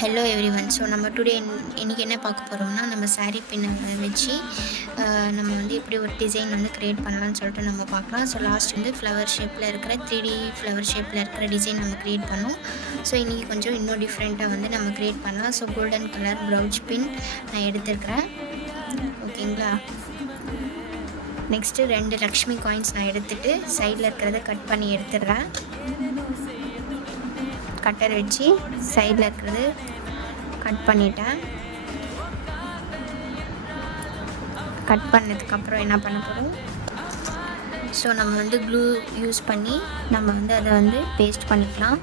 Hello everyone. So நம்ம today இன்றைக்கி என்ன பார்க்க போகிறோம்னா, நம்ம saree பின்னை வச்சு நம்ம வந்து எப்படி ஒரு டிசைன் வந்து க்ரியேட் பண்ணலான்னு சொல்லிட்டு நம்ம பார்க்கலாம். ஸோ லாஸ்ட் வந்து ஃப்ளவர் ஷேப்பில் இருக்கிற 3D ஃப்ளவர் ஷேப்பில் இருக்கிற டிசைன் நம்ம க்ரியேட் பண்ணோம். ஸோ இன்றைக்கி கொஞ்சம் இன்னும் டிஃப்ரெண்ட்டாக வந்து நம்ம க்ரியேட் பண்ணலாம். ஸோ கோல்டன் கலர் ப்ரௌச் பின் நான் எடுத்துருக்கிறேன். ஓகேங்களா. நெக்ஸ்ட்டு 2 லக்ஷ்மி காயின்ஸ் நான் எடுத்துகிட்டு சைடில் இருக்கிறத கட் பண்ணி எடுத்துடுறேன். கட்டர் வச்சு சைடில் இருக்கிறது கட் பண்ணிட்டேன். கட் பண்ணதுக்கப்புறம் என்ன பண்ண போகிறோம், ஸோ நம்ம வந்து க்ளூ யூஸ் பண்ணி நம்ம வந்து அதை வந்து பேஸ்ட் பண்ணிக்கலாம்.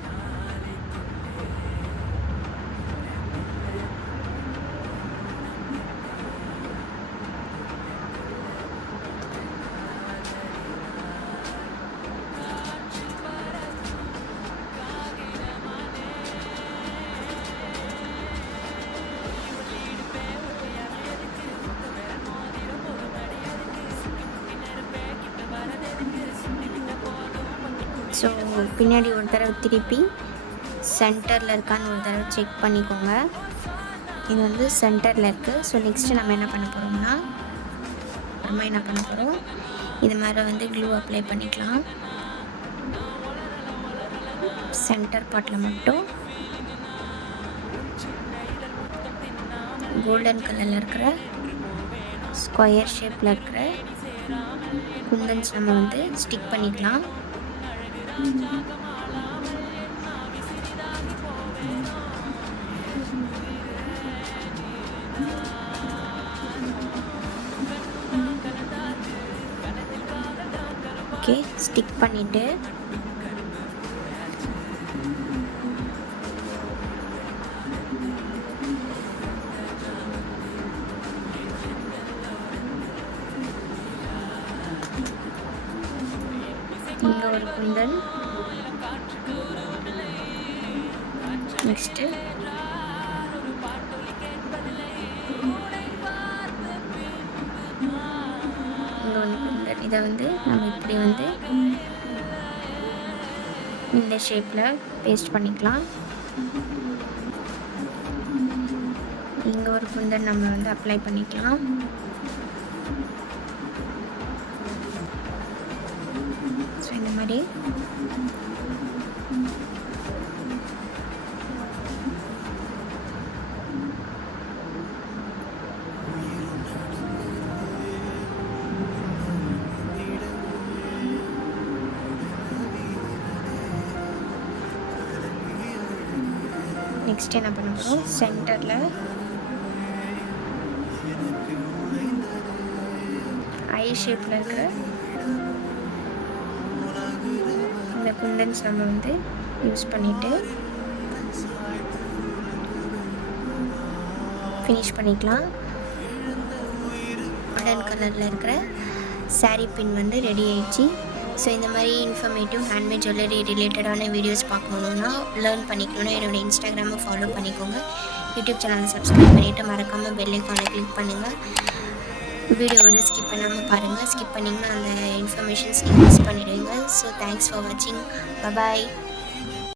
ஸோ பின்னாடி ஒரு தடவை திருப்பி சென்டரில் இருக்கான்னு ஒரு தடவை செக் பண்ணிக்கோங்க. இது வந்து சென்டரில் இருக்குது. ஸோ நெக்ஸ்ட்டு நம்ம என்ன பண்ண போகிறோம்னா, அப்புறமா என்ன பண்ண போகிறோம், இது மாதிரி வந்து க்ளூ அப்ளை பண்ணிக்கலாம். சென்டர் பார்ட்டில் மட்டும் கோல்டன் கலரில் இருக்கிற ஸ்கொயர் ஷேப்பில் இருக்கிற குந்தன்ஸ் நம்ம வந்து ஸ்டிக் பண்ணிக்கலாம். ஓகே, ஸ்டிக் பண்ணிவிட்டு இங்கே ஒரு குந்தன், நெக்ஸ்ட்டு இங்கே ஒன்று குந்தன். இதை வந்து நம்ம இப்படி வந்து இந்த ஷேப்பில் பேஸ்ட் பண்ணிக்கலாம். இங்கே ஒரு குந்தன் நம்ம வந்து அப்ளை பண்ணிக்கலாம். ஸோ இந்த மாதிரி நெக்ஸ்ட் என்ன பண்ண போகிறோம், சென்டரில் ஐ ஷேப்பில் இருக்கிற இந்த குந்தன்ஸ் நம்ம வந்து யூஸ் பண்ணிவிட்டு ஃபினிஷ் பண்ணிக்கலாம். கோல்டன் கலரில் இருக்கிற saree பின் வந்து ரெடி ஆயிடுச்சு. ஸோ இந்த மாதிரி இன்ஃபர்மேட்டிவ் ஹேண்ட்மேட் ஜுவல்லரி ரிலேட்டடான வீடியோஸ் பார்க்கணுன்னா, லேர்ன் பண்ணிக்கணுன்னா என்னோடய இன்ஸ்டாகிராமை ஃபாலோ பண்ணிக்கோங்க. யூடியூப் சேனலை சப்ஸ்கிரைப் பண்ணிவிட்டு மறக்காமல் பெல் ஐக்கானை கிளிக் பண்ணுங்கள். வீடியோ வந்து ஸ்கிப் பண்ணாமல் பாருங்கள். ஸ்கிப் பண்ணிங்கன்னா அந்த இன்ஃபர்மேஷன்ஸ் நீங்கள் மிஸ் பண்ணிடுவீங்க. ஸோ தேங்க்ஸ் ஃபார் வாட்சிங். பாய்.